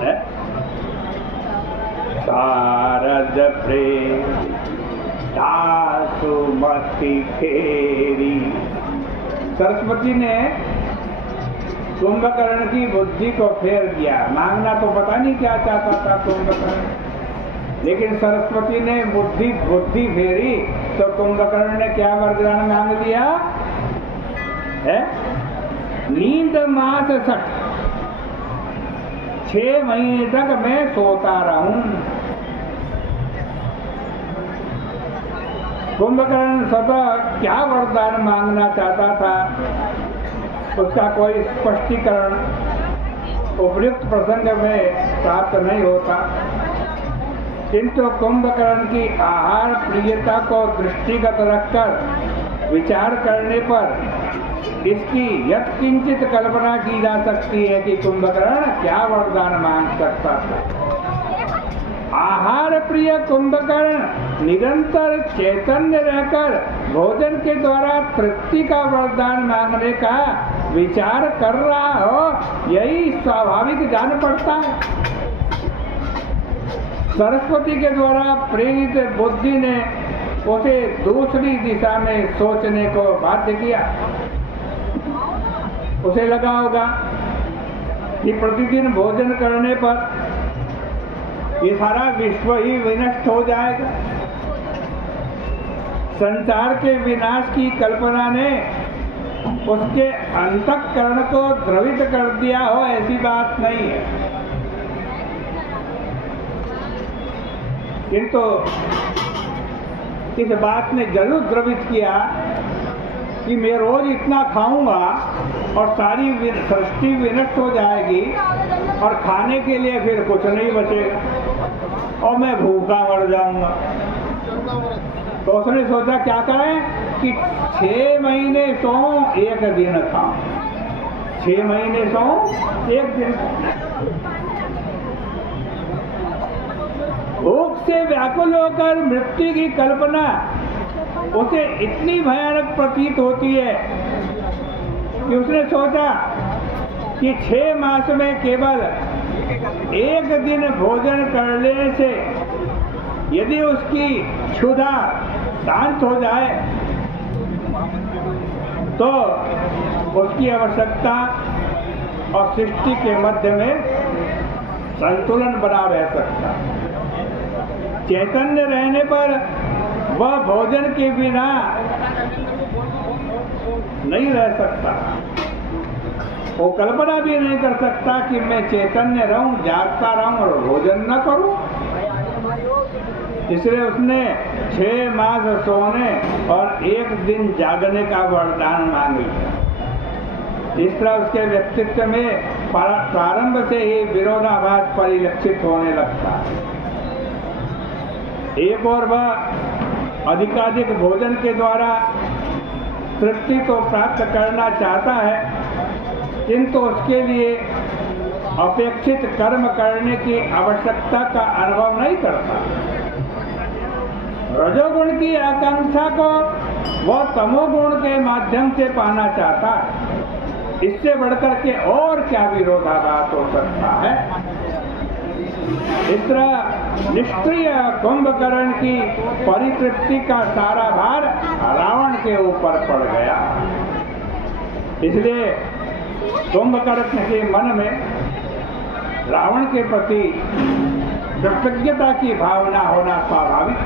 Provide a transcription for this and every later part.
है? शारद प्रेम सुमति फेरी। सरस्वती ने कुंभकर्ण की बुद्धि को फेर दिया। मांगना तो पता नहीं क्या चाहता था कुंभकर्ण, लेकिन सरस्वती ने बुद्धि फेरी तो कुंभकर्ण ने क्या वरदान मांग लिया है? नींद मास 6 महीने तक मैं सोता रहूं। कुंभकर्ण स्वतः क्या वरदान मांगना चाहता था उसका कोई स्पष्टीकरण उपयुक्त प्रसंग में प्राप्त नहीं होता, किंतु कुंभकर्ण की आहार प्रियता को दृष्टिगत रखकर विचार करने पर इसकी यत्किंचित कल्पना की जा सकती है कि कुंभकर्ण क्या वरदान मांग सकता था। आहार प्रिय कुंभकर्ण निरंतर चैतन्य रहकर भोजन के द्वारा तृप्ति का वरदान मांगने का विचार कर रहा हो, यही स्वाभाविक जान पड़ता है। सरस्वती के द्वारा प्रेरित बुद्धि ने उसे दूसरी दिशा में सोचने को बाध्य किया। उसे लगा होगा कि प्रतिदिन भोजन करने पर ये सारा विश्व ही विनष्ट हो जाएगा। संसार के विनाश की कल्पना ने उसके अंतःकरण को द्रवित कर दिया हो, ऐसी बात नहीं है। किंतु इस बात ने जरूर द्रवित किया कि मैं रोज इतना खाऊंगा और सारी सृष्टि विनष्ट हो जाएगी और खाने के लिए फिर कुछ नहीं बचेगा और मैं भूखा मर जाऊंगा। तो उसने सोचा क्या करें कि 6 महीने सोऊं, 1 दिन खाऊं। 6 महीने सोऊं, 1 दिन भूख से व्याकुल होकर मृत्यु की कल्पना उसे इतनी भयानक प्रतीत होती है कि उसने सोचा कि 6 मास में केवल 1 दिन भोजन कर लेने से यदि उसकी क्षुधा शांत हो जाए तो उसकी आवश्यकता और सृष्टि के मध्य में संतुलन बना रह सकता। चैतन्य रहने पर वह भोजन के बिना नहीं रह सकता। वो कल्पना भी नहीं कर सकता कि मैं चैतन्य रहूं, जागता रहूं और भोजन न करूं। इसलिए उसने 6 मास सोने और 1 दिन जागने का वरदान मांग लिया। इस तरह उसके व्यक्तित्व में प्रारंभ से ही विरोधाभास परिलक्षित होने लगता है। एक और वह अधिकाधिक भोजन के द्वारा तृप्ति को प्राप्त करना चाहता है, किंतु उसके लिए अपेक्षित कर्म करने की आवश्यकता का अनुभव नहीं करता। रजोगुण की आकांक्षा को वह तमोगुण के माध्यम से पाना चाहता है। इससे बढ़कर के और क्या विरोधाभास हो सकता है। इस तरह निष्क्रिय कुंभकर्ण की परितृप्ति का सारा भार रावण के ऊपर पड़ गया। इसलिए कुंभकर्ण के मन में रावण के प्रति कृतज्ञता की भावना होना स्वाभाविक।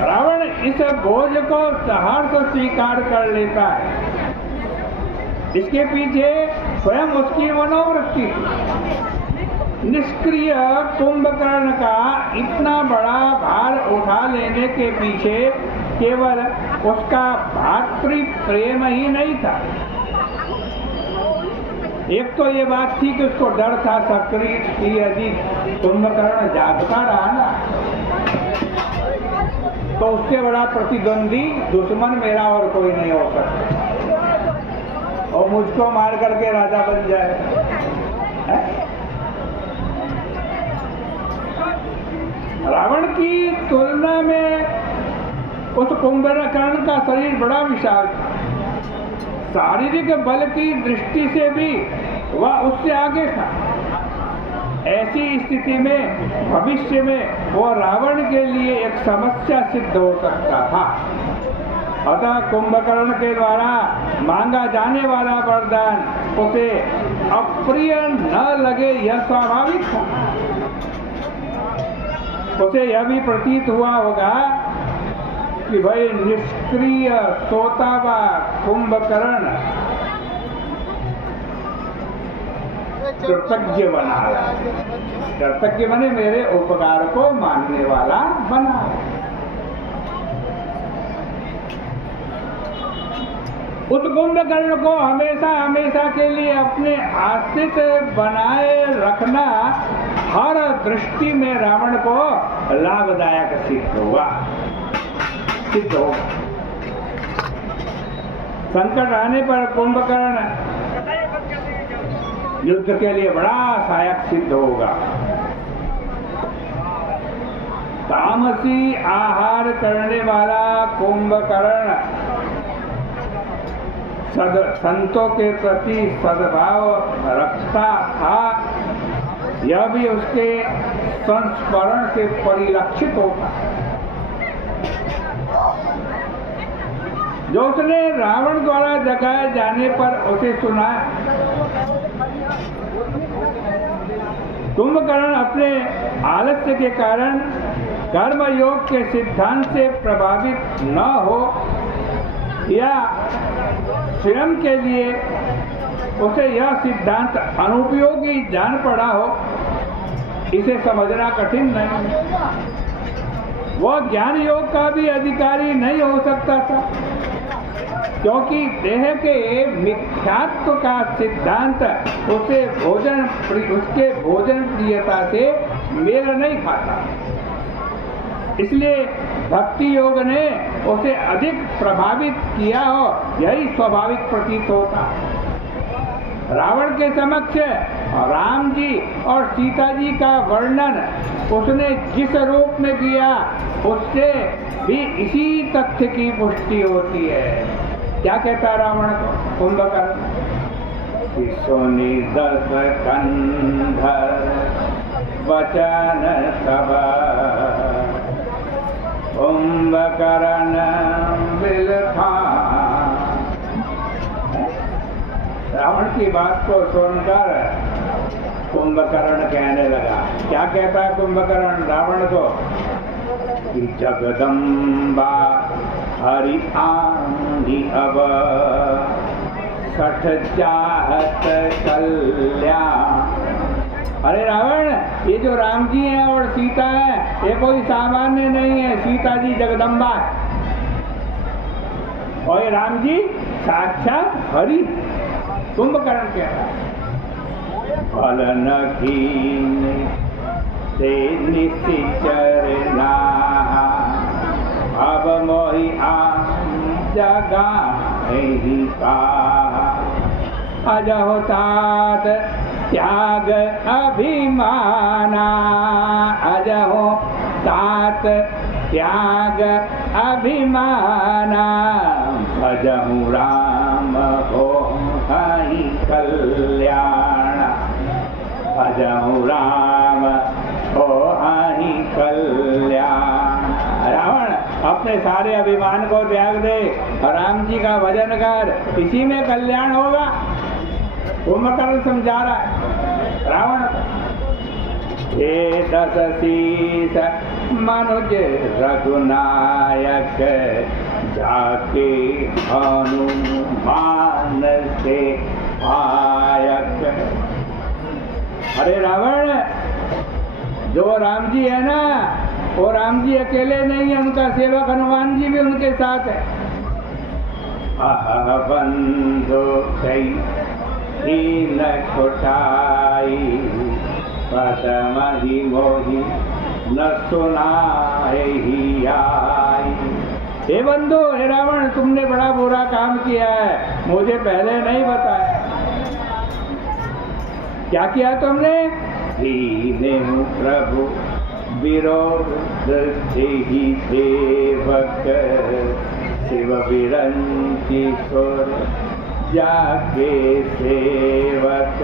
रावण इस बोझ को सहर्ष स्वीकार कर लेता है। इसके पीछे स्वयं उसकी मनोवृत्ति। निष्क्रिय कुंभकर्ण का इतना बड़ा भार उठा लेने के पीछे केवल उसका भातृ प्रेम ही नहीं था। एक तो ये बात थी कि उसको डर था सक्रिय कि यदि कुंभकर्ण जागता रहा ना तो उससे बड़ा प्रतिद्वंदी दुश्मन मेरा और कोई नहीं हो सकता और मुझको मार करके राजा बन जाए। रावण की तुलना में उस कुंभकर्ण का शरीर बड़ा विशाल था। शारीरिक बल की दृष्टि से भी वह उससे आगे था। ऐसी स्थिति में भविष्य में वो रावण के लिए एक समस्या सिद्ध हो सकता था। अतः कुंभकर्ण के द्वारा मांगा जाने वाला वरदान उसे अप्रिय न लगे, यह स्वाभाविक था। उसे यह भी प्रतीत हुआ होगा कि भाई निष्क्रिय सोतावा कुंभकर्ण कृतज्ञ बना है। कृतज्ञ बने मेरे उपकार को मानने वाला बना है। उस कुंभकर्ण को हमेशा हमेशा के लिए अपने आश्रित बनाए रखना हर दृष्टि में रावण को लाभदायक सिद्ध हुआ। संकट आने पर कुंभकर्ण युद्ध के लिए बड़ा सहायक सिद्ध होगा। तामसी आहार करने वाला कुंभकर्ण संतों के प्रति सद्भाव रखता था, यह भी उसके संस्मरण से परिलक्षित होता। जो उसने रावण द्वारा जगाए जाने पर उसे सुना। कुंभकर्ण अपने आलस्य के कारण कर्मयोग के सिद्धांत से प्रभावित न हो या स्वयं के लिए उसे यह सिद्धांत अनुपयोगी जान पड़ा हो, इसे समझना कठिन नहीं। वह ज्ञान योग का भी अधिकारी नहीं हो सकता था, क्योंकि देह के मिथ्यात्व का सिद्धांत उसके भोजन प्रियता से मेल नहीं खाता। इसलिए भक्ति योग ने उसे अधिक प्रभावित किया हो, यही स्वाभाविक प्रतीत होता। रावण के समक्ष राम जी और सीता जी का वर्णन उसने जिस रूप में किया, उससे भी इसी तथ्य की पुष्टि होती है। क्या कहता रावण को कुंभकर्ण? सुनि दस कंधर वचन तब कुंभकर्ण बिलखा। रावण की बात को सुनकर कुंभकर्ण कहने लगा। क्या कहता है कुंभकर्ण रावण को? कि जगदम्बा हरि आंगी अब सठ चाहत कल्याण। अरे रावण, ये जो राम जी हैं और सीता है, ये कोई सामान्य नहीं है। सीता जी जगदम्बा है और ये राम जी साक्षात हरि। कुंभकर्ण कह रहा है फल न कीन ते निश्चर ना अब मोहि जगा का अजहो तात त्याग अभिमाना। अजहो तात त्याग अभिमाना भजहु राम हो हरि कल्याण। भजहु राम हो हरि कल्याण। रावण अपने सारे अभिमान को त्याग दे और राम जी का भजन कर, इसी में कल्याण होगा। कुंभकर्ण समझा रहा है रावण। हे दस शीस मनुज रघुनायक जाके हनुमान से आयक। अरे रावण, जो राम जी है ना, वो राम जी अकेले नहीं है, उनका सेवक हनुमान जी भी उनके साथ है। अह बंधु कई न कोटाई पदम ही मोही न सुनाए ही आई। हे बंधु, हे रावण, तुमने बड़ा बुरा काम किया है, मुझे पहले नहीं बताया। क्या किया तुमने? दीने प्रभु विरोध ही सेवक शिव विरंची सुर जाके सेवक।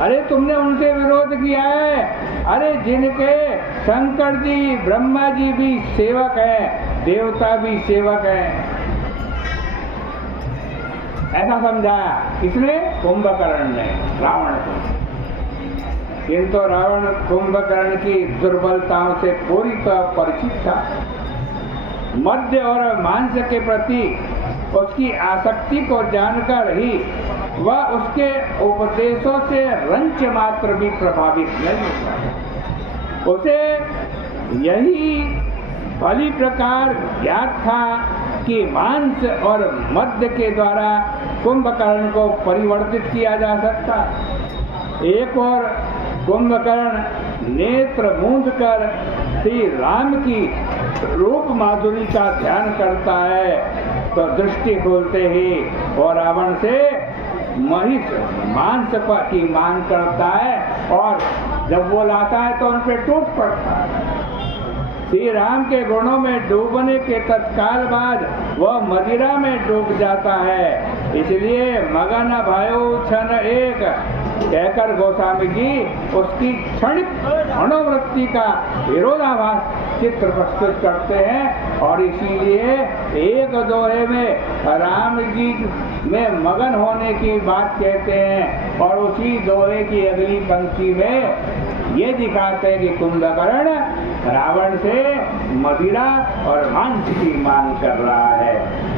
अरे तुमने उनसे विरोध किया है, अरे जिनके शंकर जी ब्रह्मा जी भी सेवक हैं, देवता भी सेवक हैं। ऐसा समझाया किसने? कुंभकर्ण ने, रावण को। किंतु रावण कुंभकर्ण की दुर्बलताओं से पूरी तरह परिचित था। मद्य और मांस के प्रति उसकी आसक्ति को जानकर ही वह उसके उपदेशों से रंच मात्र भी प्रभावित नहीं हुआ। उसे यही भली प्रकार ज्ञात था कि मांस और मद्य के द्वारा कुंभकर्ण को परिवर्तित किया जा सकता। एक और कुंभकर्ण नेत्र मूंद कर श्री राम की रूप माधुरी का ध्यान करता है तो दृष्टि खोलते ही और रावण से महिष मांस की मांग करता है और जब वो लाता है तो उन पर टूट पड़ता है। श्री राम के गुणों में डूबने के तत्काल बाद वह मदिरा में डूब जाता है। इसलिए मगन भयो क्षण एक कहकर गोस्वामी जी उसकी क्षणिक मनोवृत्ति का विरोधाभास चित्र प्रस्तुत करते हैं और इसीलिए एक दोहे में राम जी में मगन होने की बात कहते हैं और उसी दोहे की अगली पंक्ति में ये दिखाते हैं कि कुंभकर्ण रावण से मदिरा और मांस की मांग कर रहा है।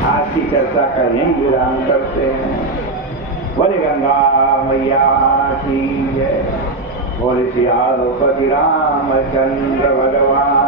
आज की चर्चा का यही विराम करते हैं। बोले गंगा मैया की जय। बोले श्री रामचंद्र भगवान